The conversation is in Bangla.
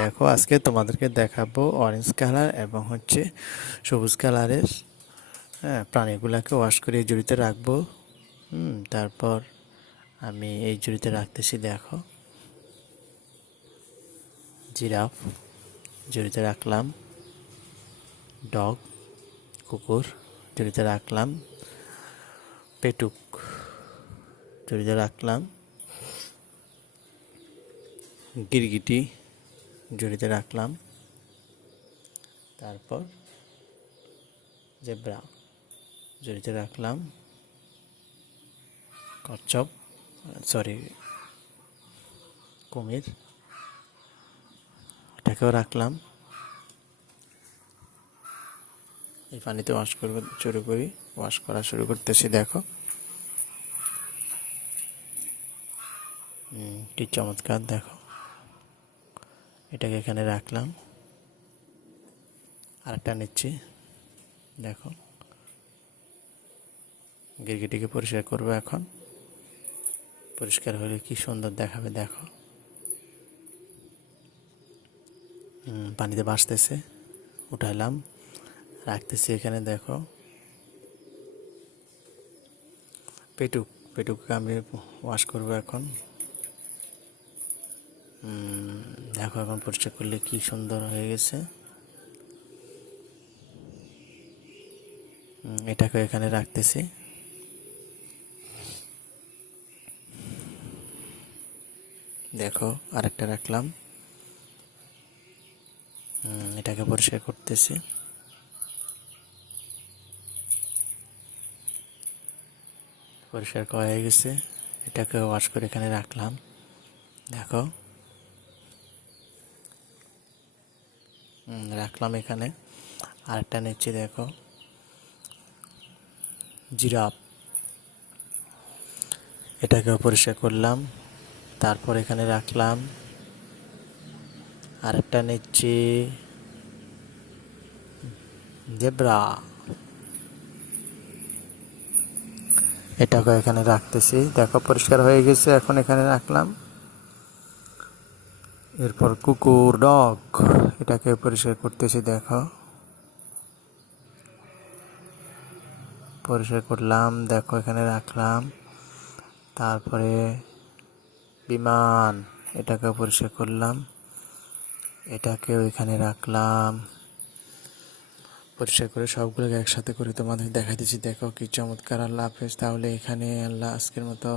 দেখো আজকে তোমাদেরকে দেখাবো অরেঞ্জ কালার এবং সবুজ কালারের প্রাণীগুলোকে ওয়াশ করে এই ঝুড়িতে রাখবো। তারপর আমি এই ঝুড়িতে রাখতেছি। দেখো, জিরাফ ঝুড়িতে রাখলাম, ডগ কুকুর ঝুড়িতে রাখলাম, পেটুক ঝুড়িতে রাখলাম, গিরগিটি ঝুড়িতে রাখলাম, তারপর জেব্রা ঝুড়িতে রাখলাম, কচ্ছপ কুমির এটাকেও রাখলাম। এই পানিতে ওয়াশ করা শুরু করতেছি। দেখো কি চমৎকার। দেখো, এটাকে এখানে রাখলাম, আরেকটা নিচ্ছি। দেখো, গিরগিটিকে পরিষ্কার করবো এখন। পরিষ্কার হলে কি সুন্দর দেখাবে। দেখো, পানিতে ভাসতেছে, উঠাইলাম, রাখতেছি এখানে। দেখো, পেটুককে আমি ওয়াশ করবো এখন। দেখো, এখন পরিষ্কার করলে কি সুন্দর হয়ে গেছে। এটাকে এখানে রাখতেছি। দেখো, আরেকটা রাখলাম, এটাকে পরিষ্কার করতেছি। পরিষ্কার করা হয়ে গেছে, এটাকে ওয়াশ করে এখানে রাখলাম। দেখো, রাখলাম এখানে। আরেকটা নিচ্ছি। দেখো, জিরাফ, এটাকেও পরিষ্কার করলাম, তারপর এখানে রাখলাম। আরেকটা নিচ্ছি, জেব্রা, এটাকে এখানে রাখতেছি। দেখো, পরিষ্কার হয়ে গেছে, এখন এখানে রাখলাম। এরপর কুকুর, ডগ, এটাকে পরিষ্কার করতেছি। দেখো, পরিষ্কার করলাম। দেখো, এখানে রাখলাম। তারপরে বিমান, এটাকে পরিষ্কার করলাম, এটাকেও এখানে রাখলাম। পরিষ্কার করে সবগুলোকে একসাথে করে তোমাদের দেখাইতেছি। দেখো কি চমৎকার। আল্লাহ হাফেজ। তাহলে এখানে আল্লাহ আজকের মতো।